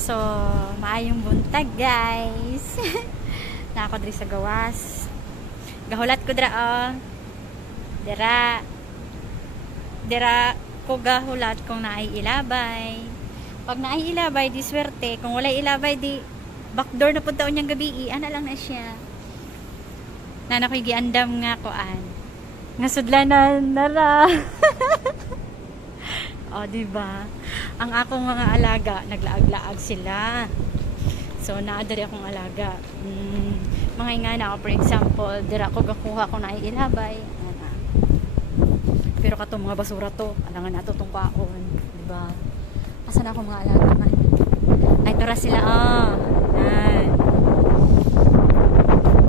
So, maayong buntag guys. Na ako diri sa gawas. Gahulat ko dira oh. Dira. Dira ko gahulat kung naay ilabay. Pag naay ilabay, di swerte. Kung wala ilabay, di backdoor na punta unyang gabi. Ana lang na siya. Na ako'y giandam nga koan. Nga sudlanan nara. O, diba? Ang akong mga alaga, naglaag-laag sila. So, naadari akong alaga. Mga nga na ako, for example, dira ko gakuha ko na ilabay. Pero katong mga basura to, alangan na to tong kaon. Diba? Asan ako mga alaga man? Ay, tara sila. Yan.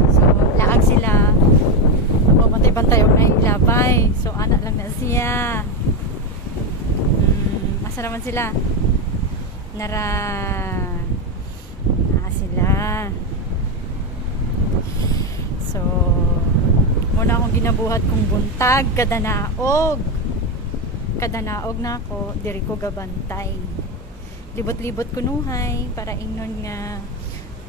So, laag sila. O, bantay-bantay ako na ilabay. So, anak lang na siya. Asa naman sila? Nara sila. So, muna akong ginabuhat kong buntag kada naog na ako diri ko gabantay. Libot-libot kunuhay para ingnon nga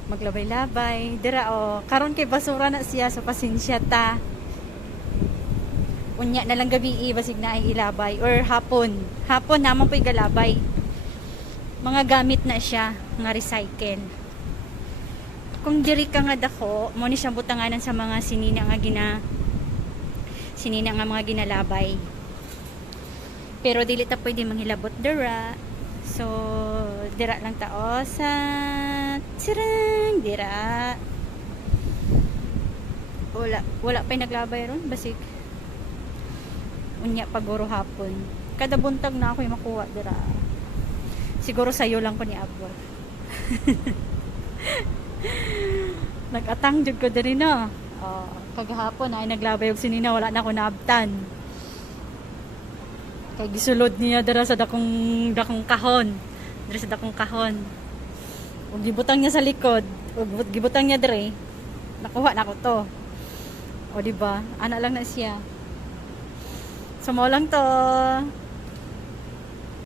maglabay-labay dira karon kay basura na siya sa pasensya ta. Unya na lang gabi basig na ay ilabay or hapon naman po igalabay mga gamit na siya nga recycle. Kung diri ka nga dako mo ni siya butanganan sa mga sinina nga mga ginalabay, pero dili ta pwede manghilabot dira. So dira lang tao sa tsirang dira wala pa'y naglabay ron basig unya paguro hapon. Kada buntag na ako yung makuha dira. Siguro sayo lang ko ni Abor. Nag-atang jud ko diri na. Kagahapon ay naglabay og sinina wala na ako naabtan. Kay gisulod niya dira sa dakong kahon. Dira sa dakong kahon. Ug gibutang niya sa likod, ug gibutang niya diri. Nakuha na ko to. O diba? Ana lang na siya. So, mo lang to.